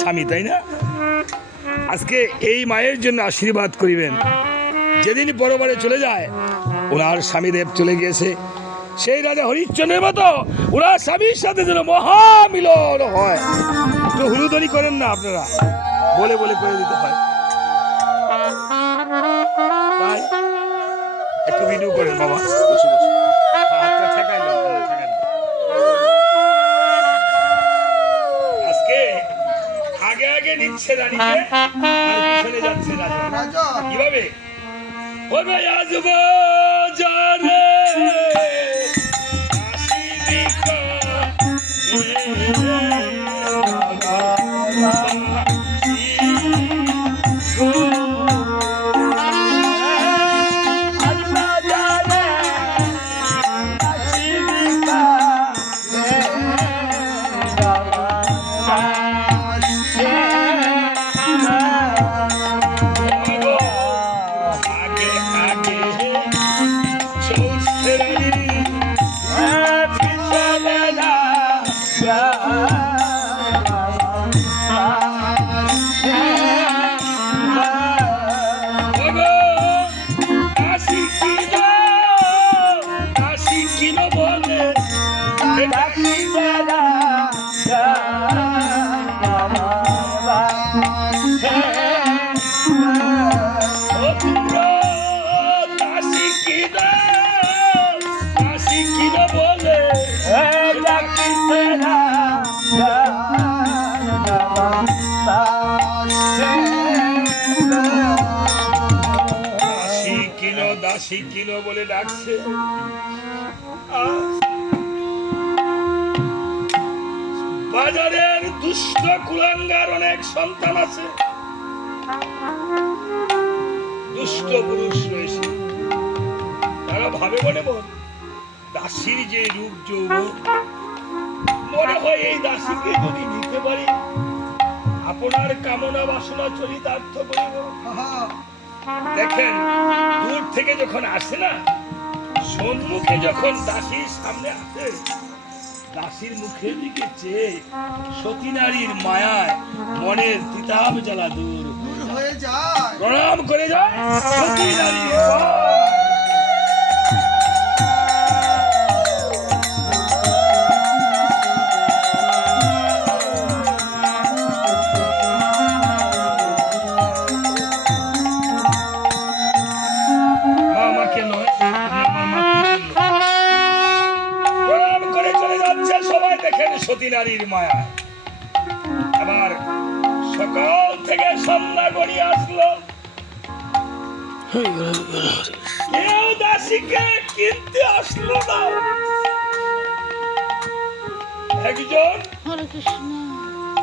স্বামী, তাই না? আজকে এই মায়ের জন্য আশীর্বাদ করিবেন। যেদিন পরবারে চলে যায়, ওনার স্বামীদেব চলে গিয়েছে। সেই রাজা হরিশ্চন্দ্রের মতো ওনার স্বামীর সাথে যেন মহামিলন হয়। একটু হুলুদনি করেন না আপনারা। বলে বলে করে দিতে হয়। একটু ভিডিও করেন বাবা, বসে বসে। নিচ্ছে রানীকে আর পিছনে যাচ্ছে রাজা। কীভাবে? ও ভাই কিলো বলে ডাকছে! বাজারের দুষ্ট কুলাঙ্গার অনেক সন্তান আছে। দুষ্ট পুরুষ রয়েছে। তারা ভাবে মনে মন দাসীর যে রূপ যৌবন, মনে হয় এই দাসীকে যদি নিতে পারি, আপনার কামনা বাসনা চরিতার্থ করিব। দেখেন দূর থেকে যখন আসে না সম্মুখে যখন দাসীর সামনে আসে দাসীর মুখের দিকে চেয়ে সতী নারীর মায়ায় মনের তিতাব জ্বালা দূর দূর হয়ে যায়। প্রণাম করে যায় সতী নারী সতী নারীর মায়া। আবার সকাল থেকে সন্ধ্যা গড়িয়ে আসলো। কেউ দাসীকে কিনতে আসলো না। একজন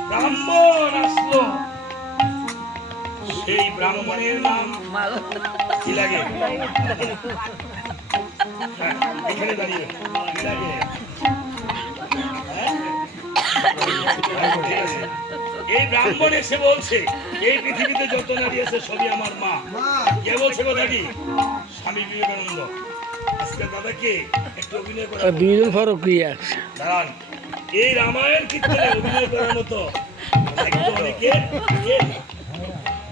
ব্রাহ্মণ আসলো। সেই ব্রাহ্মণের নাম কি লাগে? হ্যাঁ, এখানে দাঁড়িয়ে। কি লাগে। এই ব্রাহ্মণ এসে বলছে এই পৃথিবীতে যত নারী আছে সবই আমার মা। কে বলছে কথাটি স্বামী বিবেকানন্দ। আজকে দাদাকে একটু অভিনয় করা দুইজন ফরক দাঁড়ান। এই রামায়ণ কীর্তনে অভিনয় করার মতো একটু অনেকে?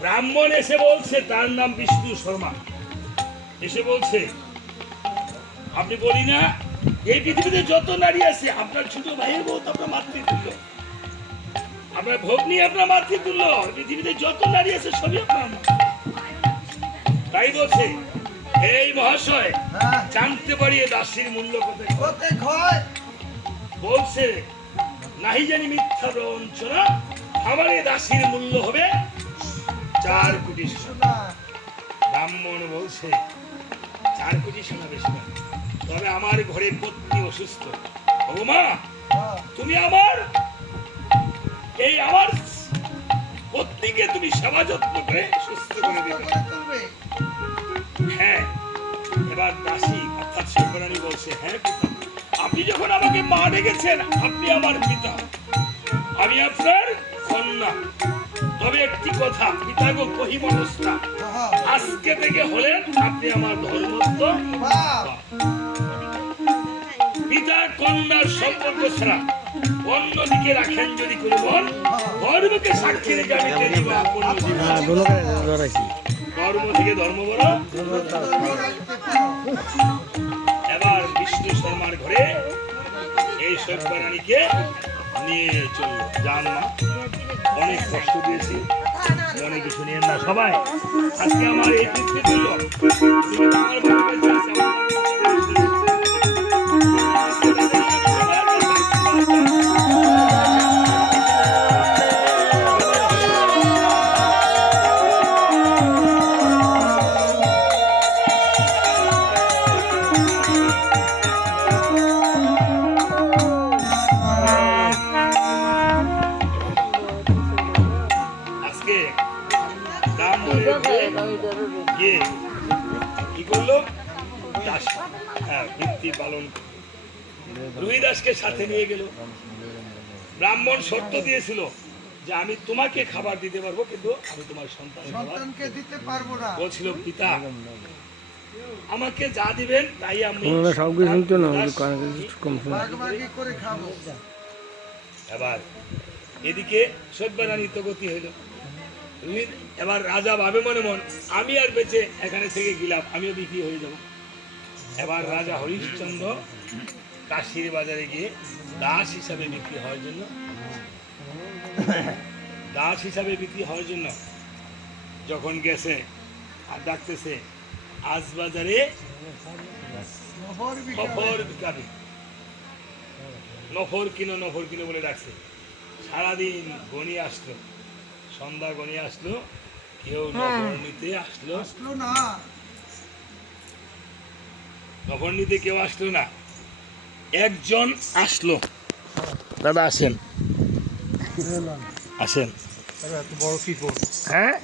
ব্রাহ্মণ এসে বলছে তার নাম বিষ্ণু শর্মা। এসে বলছে আপনি বলি না এই পৃথিবীতে যত নারী আছে আপনার ছোট ভাইয়ের বউ তো আপনার মাতৃতুল্য। আপনার ভগ্নী আপনার মাতৃতুল্য। পৃথিবীতে যত নারী আছে সবই আপনার তাই বলছে এই মহাশয় হ্যাঁ। জানতে পারি দাসীর মূল্য খয় বলছে নাহি জানি মিথ্যা বঞ্চনা আমার এই দাসীর মূল্য হবে চার কোটি সোনা। ব্রাহ্মণ বলছে চার কোটি সোনা বেশি না তবে আমার ঘরে পত্নী অসুস্থ। মা তুমি আমার এই আমার পত্নীকে তুমি সেবা যত্ন করে সুস্থ করে দেবে। হ্যাঁ এবার দাসী অর্থাৎ শঙ্করানী বলছে হ্যাঁ পিতা আপনি যখন আমাকে মা ডেকেছেন আপনি আমার পিতা। আমি আপনার কন্যা। তবে একটি কথা পিতা গো কহি মনস্তা হ্যাঁ। আজকে থেকে হলেন আপনি আমার ধর্মত্ব পিতা কন্যার সম্পর্ক ছাড়া অন্যদিকে রাখেন যদি কোনো মন ধর্মকে সাক্ষী রেখে আমি জীবন। হ্যাঁ ধরাইছি ধর্ম থেকে ধর্ম ধর্ম। এবার বিষ্ণু শর্মার ঘরে এই সভ্যরানীকে নিয়ে চল যান মা অনেক কষ্ট দিয়েছি। মনে কিছু নিয়েন না সবাই। আজকে আমার এই আমার ব্রাহ্মণের কি করল দাস হ্যাঁ বৃত্তি পালন রুই দাসকে সাথে নিয়ে গেল ব্রাহ্মণ শর্ত দিয়েছিল যে আমি তোমাকে খাবার দিতে পারব কিন্তু আমি তোমার সন্তান সন্তানকে দিতে পারব না বলছিল পিতা আমাকে যা দিবেন তাই আমি না কম করে খাব। এবার এদিকে সভ্যরানী তো গতি হইল। এবার রাজা ভাবে মনে মন। আমি আর বেঁচে এখানে থেকে গেলাম আমিও বিক্রি হয়ে যাব। এবার রাজা হরিশ্চন্দ্র কাশির বাজারে গিয়ে দাস হিসাবে বিক্রি হওয়ার জন্য দাস হিসাবে বিক্রি হওয়ার জন্য যখন গেছে আর ডাকতেছে আজ বাজারে নফর বিকাবে নফর কিনো নফর কিনো বলে ডাকছে। সারাদিন গনি আসলো সন্ধ্যা গনি আসলো কেউ নফর নিতে আসলো। আসলো না। নফর নিতে কেউ আসলো না। একজন আসলো। দাদা আসেন। আসেন। বড় কি হ্যাঁ?